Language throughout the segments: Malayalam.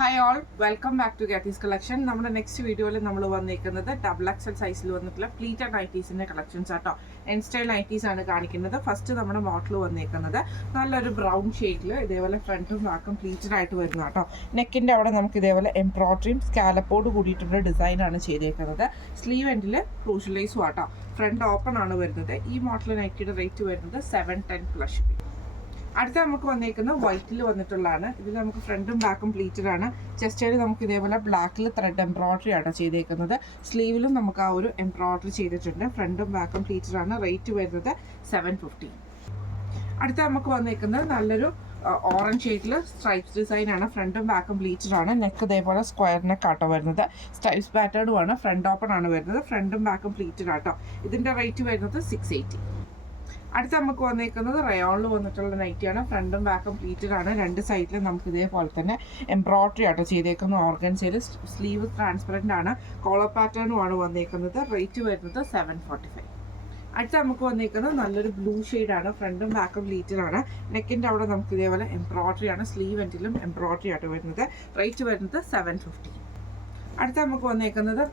Hi all, welcome back to ഗാറ്റീസ് കളക്ഷൻ. നമ്മുടെ നെക്സ്റ്റ് വീഡിയോയിൽ നമ്മൾ വന്നിരിക്കുന്നത് XXL സൈസിൽ വന്നിട്ടുള്ള പ്ലീറ്റഡ് നൈറ്റീസിൻ്റെ കളക്ഷൻസ് ആട്ടോ. എൻ സ്റ്റൈൽ നൈറ്റീസ് ആണ് കാണിക്കുന്നത്. ഫസ്റ്റ് നമ്മുടെ മോഡൽ വന്നിരിക്കുന്നത് നല്ലൊരു ബ്രൗൺ ഷെയ്ഡിൽ ഇതേപോലെ ഫ്രണ്ടും ബാക്കും പ്ലീറ്റഡ് ആയിട്ട് വരുന്ന കേട്ടോ. നെക്കിൻ്റെ അവിടെ നമുക്ക് ഇതേപോലെ എംബ്രോയിഡറിയും സ്കാലപ്പോട് കൂടിയിട്ടുള്ള ഡിസൈനാണ് ചെയ്തേക്കുന്നത്. സ്ലീവ് എൻഡിൽ ക്രൂഷ്യലൈസും ആട്ടോ. ഫ്രണ്ട് ഓപ്പൺ ആണ് വരുന്നത്. ഈ മോഡൽ നൈറ്റിയുടെ റേറ്റ് വരുന്നത് 710+. അടുത്ത നമുക്ക് വന്നേക്കുന്നത് വൈറ്റിൽ വന്നിട്ടുള്ളതാണ്. ഇതിൽ നമുക്ക് ഫ്രണ്ടും ബാക്കും പ്ലീറ്റഡ് ആണ്. ചെസ്റ്റിൽ നമുക്ക് ഇതേപോലെ ബ്ലാക്കിൽ ത്രെഡ് എംബ്രോയിഡറി ആണ് ചെയ്തേക്കുന്നത്. സ്ലീവിലും നമുക്ക് ആ ഒരു എംബ്രോയിഡറി ചെയ്തിട്ടുണ്ട്. ഫ്രണ്ടും ബാക്കും പ്ലീറ്റഡ് ആണ്. റേറ്റ് വരുന്നത് 750. അടുത്ത നമുക്ക് വന്നേക്കുന്നത് നല്ലൊരു ഓറഞ്ച് ഷെയ്ഡിൽ സ്ട്രൈപ്സ് ഡിസൈൻ ആണ്. ഫ്രണ്ടും ബാക്കും പ്ലീറ്റഡ് ആണ്. നെക്ക് ഇതേപോലെ സ്ക്വയർ നെക്ക് ആട്ടോ വരുന്നത്. സ്ട്രൈപ്സ് പാറ്റേണും ആണ്. ഫ്രണ്ട് ഓപ്പൺ ആണ് വരുന്നത്. ഫ്രണ്ടും ബാക്കും പ്ലീറ്റഡ് ആട്ടോ. ഇതിൻ്റെ റേറ്റ് വരുന്നത് 680. അടുത്ത നമുക്ക് വന്നേക്കുന്നത് റയോണിൽ വന്നിട്ടുള്ള നൈറ്റിയാണ്. ഫ്രണ്ടും ബാക്കും പ്ലീറ്റഡ് ആണ്. രണ്ട് സൈഡിലും നമുക്ക് ഇതേപോലെ തന്നെ എംബ്രോയിഡറി ആട്ടോ ചെയ്തേക്കുന്നത്. ഓർഗൻസയിൽ സ്ലീവ് ട്രാൻസ്പെറൻ്റ് ആണ്. കോളർ പാറ്റേണും ആണ് വന്നേക്കുന്നത്. റേറ്റ് വരുന്നത് 745. അടുത്ത നമുക്ക് വന്നേക്കുന്നത് നല്ലൊരു ബ്ലൂ ഷെയ്ഡാണ്. ഫ്രണ്ടും ബാക്കും പ്ലീറ്റഡ് ആണ്. നെക്കിൻ്റെ അവിടെ നമുക്ക് ഇതേപോലെ എംബ്രോയിഡറി ആണ്. സ്ലീവ് എൻഡിലും എംബ്രോയിഡറി ആട്ടോ വരുന്നത്. റേറ്റ് വരുന്നത് 750. അടുത്ത നമുക്ക് വന്നേക്കുന്നത്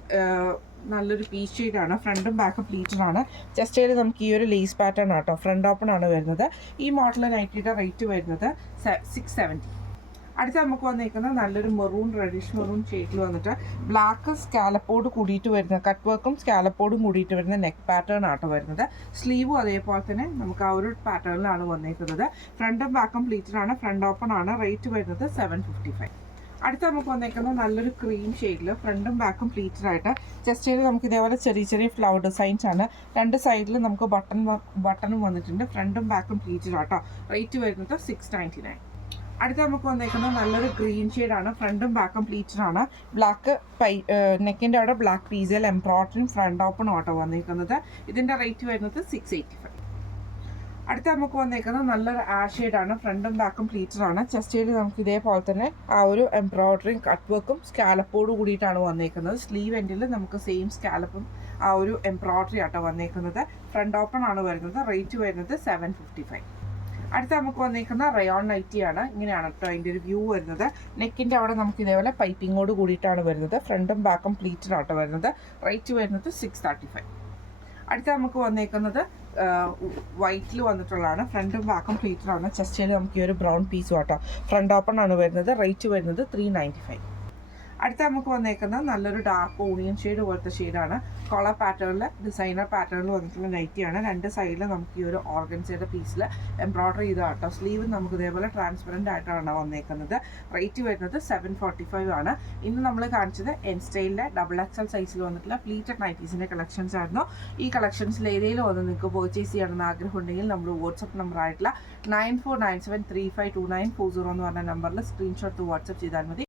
നല്ലൊരു പീച്ച് ഷെയ്ഡാണ്. ഫ്രണ്ടും ബാക്കും പ്ലീറ്റഡ് ആണ്. ചെസ്റ്റിൽ നമുക്ക് ഈ ഒരു ലേസ് പാറ്റേൺ ആട്ടോ. ഫ്രണ്ട് ഓപ്പൺ ആണ് വരുന്നത്. ഈ മോഡൽ നൈറ്റിയുടെ റേറ്റ് വരുന്നത് 670. അടുത്ത നമുക്ക് വന്നേക്കുന്നത് നല്ലൊരു മെറൂൺ റെഡിഷ് മെറൂൺ ഷെയ്ഡിൽ വന്നിട്ട് ബ്ലാക്ക് സ്കാലപ്പോട് കൂടിയിട്ട് വരുന്ന കട്ട് വർക്കും സ്കാലപ്പോടും കൂടിയിട്ട് വരുന്ന നെക്ക് പാറ്റേൺ ആട്ടോ വരുന്നത്. സ്ലീവും അതേപോലെ തന്നെ നമുക്ക് ആ ഒരു പാറ്റേണിലാണ് വന്നേക്കുന്നത്. ഫ്രണ്ടും ബാക്കും പ്ലീറ്റഡ് ആണ്. ഫ്രണ്ട് ഓപ്പൺ ആണ്. റേറ്റ് വരുന്നത് 755. അടുത്ത നമുക്ക് വന്നേക്കുന്നത് നല്ലൊരു ക്രീം ഷെയ്ഡിൽ ഫ്രണ്ടും ബാക്കും പ്ലീറ്റഡ് ആയിട്ട്. ചെസ്റ്റിൽ നമുക്ക് ഇതേപോലെ ചെറിയ ചെറിയ ഫ്ലവർ ഡിസൈൻസ് ആണ്. രണ്ട് സൈഡിലും നമുക്ക് ബട്ടണും വന്നിട്ടുണ്ട്. ഫ്രണ്ടും ബാക്കും പ്ലീറ്റഡ് ആട്ടോ. റേറ്റ് വരുന്നത് 699. അടുത്ത നമുക്ക് വന്നേക്കുന്നത് നല്ലൊരു ഗ്രീൻ ഷെയ്ഡാണ്. ഫ്രണ്ടും ബാക്കും പ്ലീറ്റഡ് ആണ്. ബ്ലാക്ക് നെക്കിൻ്റെ അവിടെ ബ്ലാക്ക് പീസിൽ എംബ്രോയിഡറിയും ഫ്രണ്ട് ഓപ്പണും ആട്ടോ വന്നേക്കുന്നത്. ഇതിൻ്റെ റേറ്റ് വരുന്നത് 685. അടുത്ത നമുക്ക് വന്നേക്കുന്നത് നല്ലൊരു ആഷ് ഷെയ്ഡാണ്. ഫ്രണ്ടും ബാക്കും പ്ലീറ്റഡ് ആണ്. ചെസ്റ്റിൽ നമുക്ക് ഇതേപോലെ തന്നെ ആ ഒരു എംബ്രോയിഡറിയും കട്ട് വർക്കും സ്കാലപ്പോട് കൂടിയിട്ടാണ് വന്നേക്കുന്നത്. സ്ലീവ് എൻഡിൽ നമുക്ക് സെയിം സ്കാലപ്പും ആ ഒരു എംബ്രോയിഡറി ആട്ടോ വന്നേക്കുന്നത്. ഫ്രണ്ട് ഓപ്പൺ ആണ് വരുന്നത്. റേറ്റ് വരുന്നത് 755. അടുത്ത നമുക്ക് വന്നേക്കുന്ന റയോൺ നൈറ്റിയാണ്. ഇങ്ങനെയാണ് കേട്ടോ അതിൻ്റെ ഒരു വ്യൂ വരുന്നത്. നെക്കിൻ്റെ അവിടെ നമുക്ക് ഇതേപോലെ പൈപ്പിങ്ങോട് കൂടിയിട്ടാണ് വരുന്നത്. ഫ്രണ്ടും ബാക്കും പ്ലീറ്റഡ് ആട്ടോ വരുന്നത്. റേറ്റ് വരുന്നത് 635. അടുത്ത നമുക്ക് വന്നേക്കുന്നത് വൈറ്റിൽ വന്നിട്ടുള്ളതാണ്. ഫ്രണ്ടും ബാക്കും പ്ലീറ്റഡ് ആണ്. ചെസ്റ്റിൽ നമുക്ക് ഈ ഒരു ബ്രൗൺ പീസും ആട്ടോ. ഫ്രണ്ട് ഓപ്പൺ ആണ് വരുന്നത്. റേറ്റ് വരുന്നത് 395. അടുത്ത നമുക്ക് വന്നേക്കുന്നത് നല്ലൊരു ഡാർക്ക് ഓണിയൻ ഷെയ്ഡ് പോലത്തെ ഷെയ്ഡാണ്. കോളർ പാറ്റേണിൽ ഡിസൈനർ പാറ്റേണിൽ വന്നിട്ടുള്ള നൈറ്റിയാണ്. രണ്ട് സൈഡിൽ നമുക്ക് ഈ ഒരു ഓർഗൻസയുടെ പീസിൽ എംബ്രോയിഡറി ചെയ്ത കേട്ടോ. സ്ലീവ് നമുക്ക് ഇതേപോലെ ട്രാൻസ്പെറൻ്റ് ആയിട്ടാണ് വന്നേക്കുന്നത്. റേറ്റ് വരുന്നത് 745 ആണ്. ഇന്ന് നമ്മൾ കാണിച്ചത് എൻ സ്റ്റൈലിലെ XXL സൈസിൽ വന്നിട്ടുള്ള പ്ലീറ്റഡ് നൈറ്റീസിൻ്റെ കളക്ഷൻസ് ആയിരുന്നു. ഈ കളക്ഷൻസിൽ ഏതെങ്കിലും ഒന്ന് നിങ്ങൾക്ക് പർച്ചേസ് ചെയ്യണമെന്ന് ആഗ്രഹം ഉണ്ടെങ്കിൽ നമ്മൾ വാട്സപ്പ് നമ്പർ ആയിട്ടുള്ള 9497352940 എന്ന് പറഞ്ഞ നമ്പറിൽ സ്ക്രീൻഷോട്ട് വാട്സപ്പ് ചെയ്താൽ മതി.